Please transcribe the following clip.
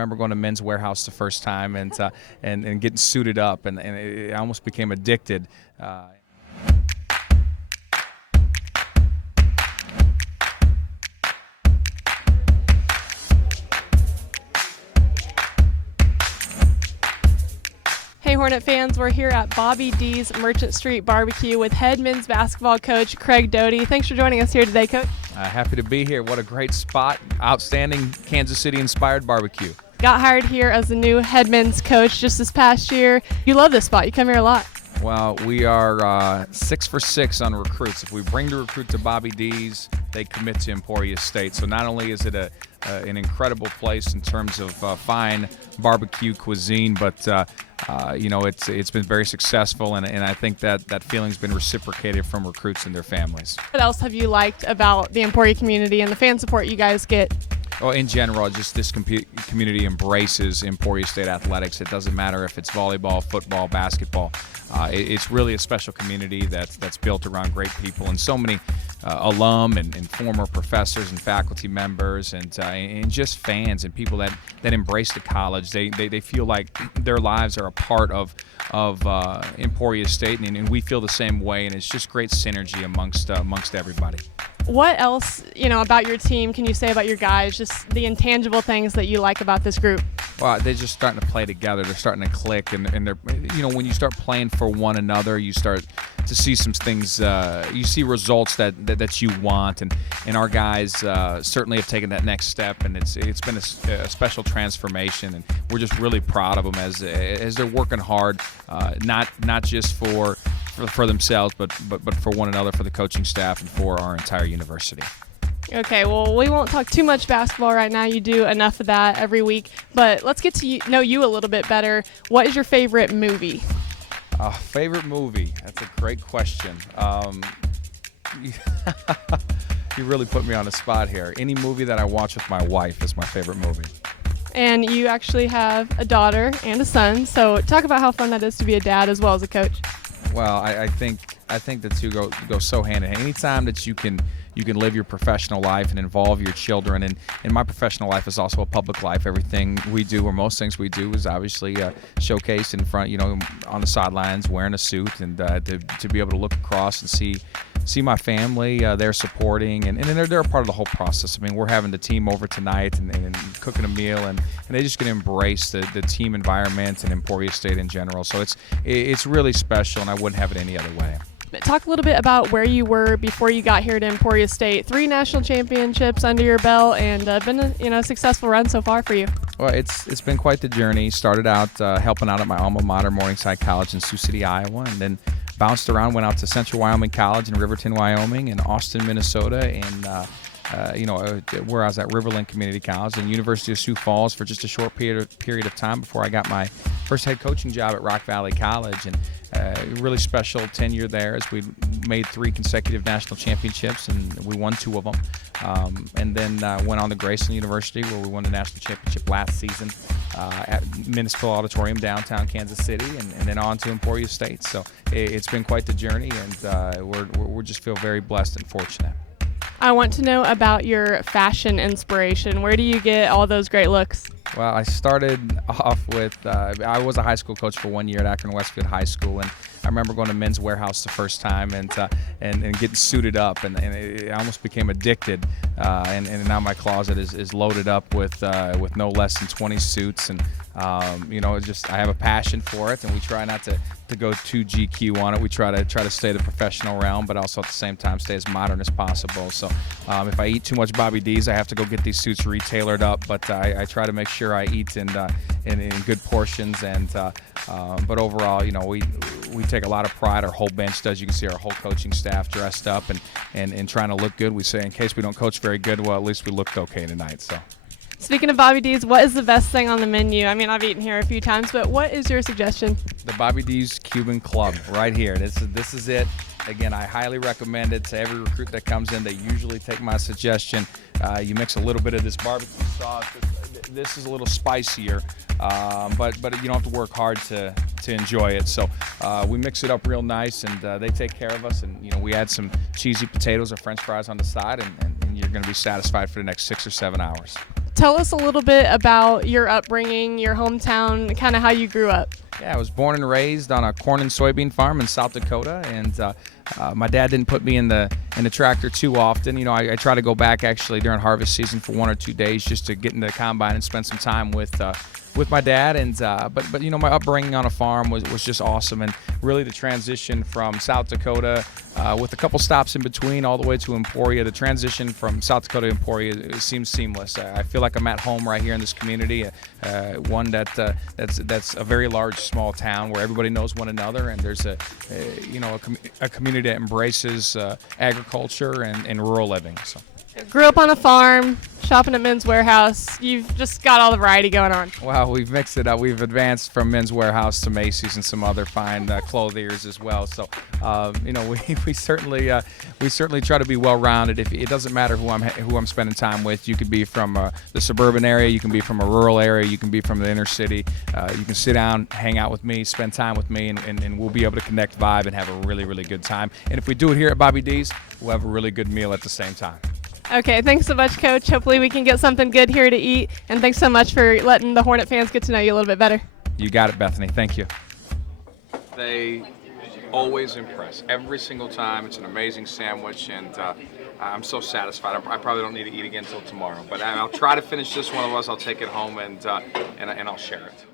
remember going to Men's Warehouse the first time and getting suited up, and I almost became addicted. Hey Hornet fans, we're here at Bobby D's Merchant Street Barbecue with head men's basketball coach Craig Doty. Thanks for joining us here today, Coach. Happy to be here. What a great spot. Outstanding Kansas City-inspired barbecue. Got hired here as the new head men's coach just this past year. You love this spot. You come here a lot. Well, we are 6 for 6 on recruits. If we bring the recruit to Bobby D's, they commit to Emporia State. So not only is it an incredible place in terms of fine barbecue cuisine, but it's been very successful, and I think that feeling's been reciprocated from recruits and their families. What else have you liked about the Emporia community and the fan support you guys get? Well, in general, just this community embraces Emporia State athletics. It doesn't matter if it's volleyball, football, basketball. It's really a special community that's built around great people, and so many alum and former professors and faculty members and just fans and people that embrace the college. They feel like their lives are a part of Emporia State, and we feel the same way, and it's just great synergy amongst everybody. What else, about your team can you say about your guys, just the intangible things that you like about this group? Well, they're just starting to play together. They're starting to click, and they're, when you start playing for one another, you start to see some things. You see results that you want, and our guys certainly have taken that next step, and it's been a special transformation, and we're just really proud of them as they're working hard, not just for themselves, but for one another, for the coaching staff, and for our entire university. Okay, well, we won't talk too much basketball right now. You do enough of that every week. But let's get to know you a little bit better. What is your favorite movie? Favorite movie? That's a great question. You really put me on the spot here. Any movie that I watch with my wife is my favorite movie. And you actually have a daughter and a son. So talk about how fun that is to be a dad as well as a coach. Well, I think the two go so hand in hand. Anytime that you can live your professional life and involve your children, and my professional life is also a public life. Everything we do, or most things we do, is obviously showcased in front, on the sidelines, wearing a suit, and to be able to look across and see my family, they're supporting, and they're a part of the whole process. I mean, we're having the team over tonight and cooking a meal, and they just get to embrace the team environment and Emporia State in general. So it's really special, and I wouldn't have it any other way. Talk a little bit about where you were before you got here to Emporia State. 3 national championships under your belt, and been a successful run so far for you. Well, it's been quite the journey. Started out helping out at my alma mater, Morningside College in Sioux City, Iowa, and then bounced around, went out to Central Wyoming College in Riverton, Wyoming, and Austin, Minnesota, and where I was at Riverland Community College, and University of Sioux Falls for just a short period of time before I got my first head coaching job at Rock Valley College. And really special tenure there, as we made 3 consecutive national championships, and we won 2 of them. And then went on to Grayson University, where we won the national championship last season at Municipal Auditorium, downtown Kansas City, and then on to Emporia State. So it's been quite the journey, and we just feel very blessed and fortunate. I want to know about your fashion inspiration. Where do you get all those great looks? Well, I started off with, I was a high school coach for 1 year at Akron Westfield High School, and I remember going to Men's Warehouse the first time and getting suited up, and I almost became addicted, and now my closet is loaded up with no less than 20 suits, and I have a passion for it, and we try not to go too GQ on it. We try to stay the professional realm, but also at the same time stay as modern as possible. So if I eat too much Bobby D's, I have to go get these suits retailored up, but I try to make sure I eat in good portions, but overall, we take a lot of pride. Our whole bench does. You can see our whole coaching staff dressed up and trying to look good. We say, in case we don't coach very good, well, at least we looked okay tonight. So. Speaking of Bobby D's, what is the best thing on the menu? I mean, I've eaten here a few times, but what is your suggestion? The Bobby D's Cuban Club right here. This is it. Again, I highly recommend it to every recruit that comes in. They usually take my suggestion. You mix a little bit of this barbecue sauce. This is a little spicier, but you don't have to work hard to enjoy it. So we mix it up real nice, and they take care of us. And we add some cheesy potatoes or French fries on the side, and you're going to be satisfied for the next 6 or 7 hours. tell us a little bit about your upbringing, your hometown, kind of how you grew up. Yeah, I was born and raised on a corn and soybean farm in South Dakota, and my dad didn't put me in the tractor too often. You know, I try to go back actually during harvest season for 1 or 2 days just to get in the combine and spend some time with my dad. And but you know, my upbringing on a farm was just awesome, and really the transition from South Dakota with a couple stops in between all the way to Emporia. The transition from South Dakota to Emporia, it seems seamless. I feel like I'm at home right here in this community, one that's a very large, small town where everybody knows one another, and there's a community that embraces agriculture and rural living. So. Grew up on a farm, shopping at Men's Warehouse. You've just got all the variety going on. Wow, we've mixed it up. We've advanced from Men's Warehouse to Macy's and some other fine clothiers as well. So, we certainly try to be well-rounded. It doesn't matter who I'm spending time with. You could be from the suburban area, you can be from a rural area, you can be from the inner city. You can sit down, hang out with me, spend time with me, and we'll be able to connect, vibe, and have a really, really good time. And if we do it here at Bobby D's, we'll have a really good meal at the same time. Okay, thanks so much, Coach. Hopefully we can get something good here to eat. And thanks so much for letting the Hornet fans get to know you a little bit better. You got it, Bethany. Thank you. They always impress. Every single time. It's an amazing sandwich, and I'm so satisfied. I probably don't need to eat again until tomorrow. But I'll try to finish this one of us. I'll take it home, and I'll share it.